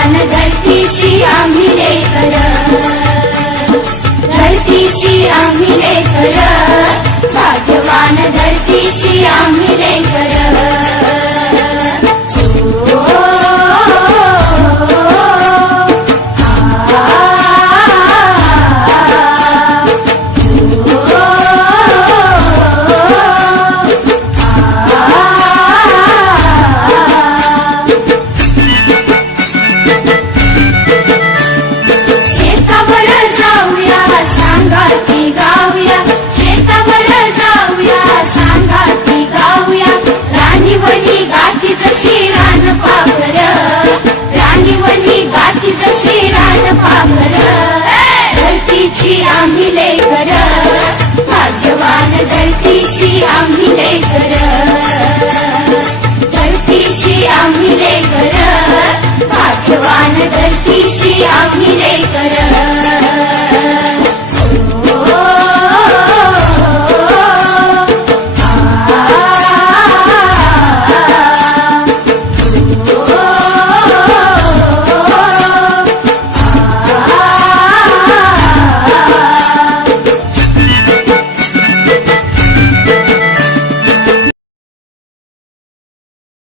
आम्ही धरतीची आम्ही धरतीची आम्ही कर